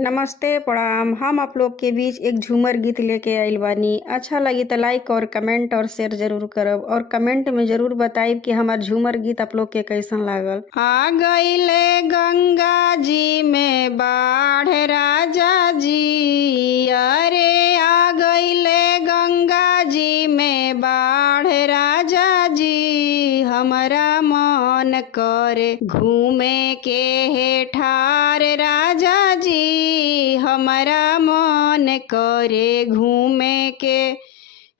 नमस्ते प्रणाम। हम आप लोग के बीच एक झूमर गीत लेके आइल बानी। अच्छा लगी तो लाइक और कमेंट और शेयर जरूर करब और कमेंट में जरूर बताइब कि हमार झूमर गीत आप लोग के कैसन लागल। आ गईले गंगा जी में बाढ़ राजा जी, अरे आ गईले गंगा जी में बाढ़ राजा जी, हमारा मन करे घूमे के हे ठार राजा जी, हमारा मन करे घूमे के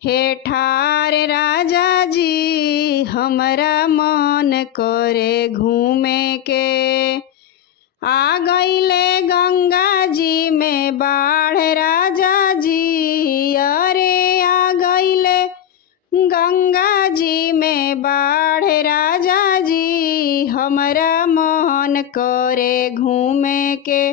हे ठार राजा जी, हमारा मन करे घूमे के। आ गईले गंगा जी में बाढ़ राजा जी, अरे आ गईले गंगा जी में बाढ़ राजा जी, हमारा मन करे घूमे के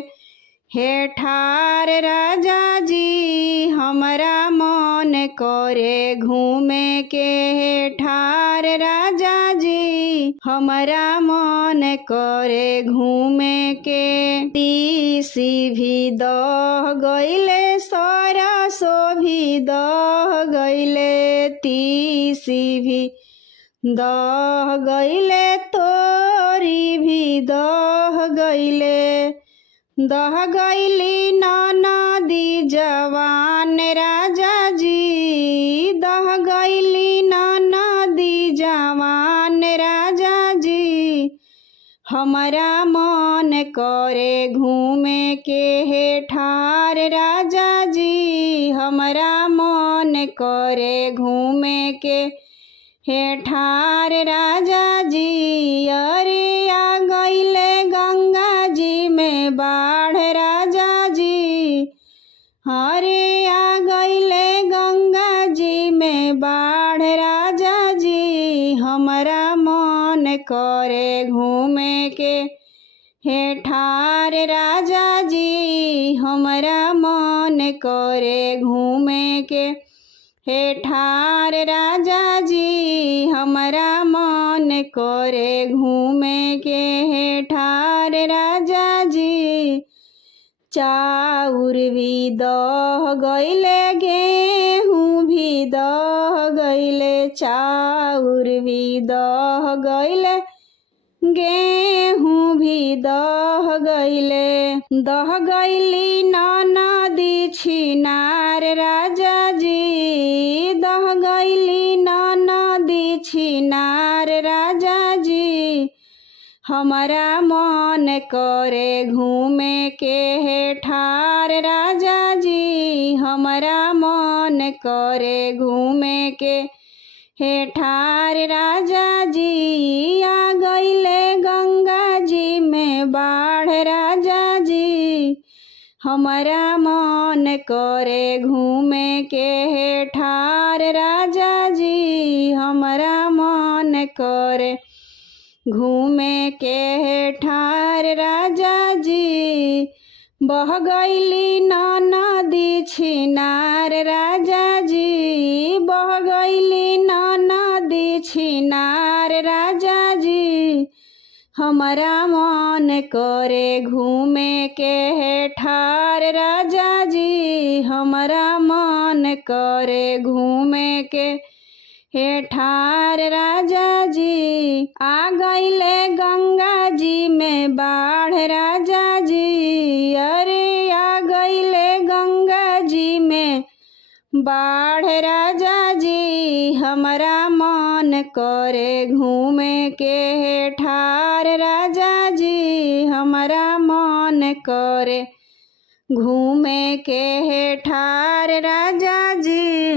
हे ठार राजा जी, हमारा मन करे घूमे के हे ठार राजा जी, हमारा मन करे घूमे के। तीसी भी दह गईले सरसो भी दह गईले, तीसी भी दह गईले तोरी भी दह गईले, दह गईली नदी जवान राजा जी, दह गईली नदी जवान राजा जी, हमारा मन करे घूमे के हे ठार राजा जी, हमारा मन करे घूमे के हे ठार राजा जी, अरे आ गईले गंगा जी में बाढ़ राजा जी, अरे आ गईले गंगा जी में बाढ़ राजा जी, हमारा मन करे घूमे के हे ठार राजा जी, हमारा मन करे घूमे के हे ठार राजा जी, हमारा मन करे घूमे के हे ठार राजा जी। चाउर भी दह गईले गेहूँ भी दह गईले, चाउर भी दह गईले गेहूँ भी दह गईले, दह गईली नदी छिनार राजा जी, दह गईली नदी छिनार राजा जी, हमारा मन करे घूमे के हे ठार राजा जी, हमारा मन करे घूमे के हे ठार राजा जी। आ गईले गंगा जी में बाढ़ राजा जी, हमारा मन करे घूमे के हे ठार राजा जी, हमारा मन करे घूमे के हे ठार राजा जी। बह गईली नदी छिनार राजा जी, बह गईली नदी छिनार राजा जी, हमारा मन करे घूमे के हे ठार राजा जी, हमारा मन करे घूमे के हे ठार राजा जी। आ गईले गंगा जी में बाढ़ राजा जी, अरे आ गईले गंगा जी में बाढ़ राजा जी, हमारा मन करे घूमे के हे ठार राजा जी, हमारा मन करे घूमे के हे ठार राजा जी।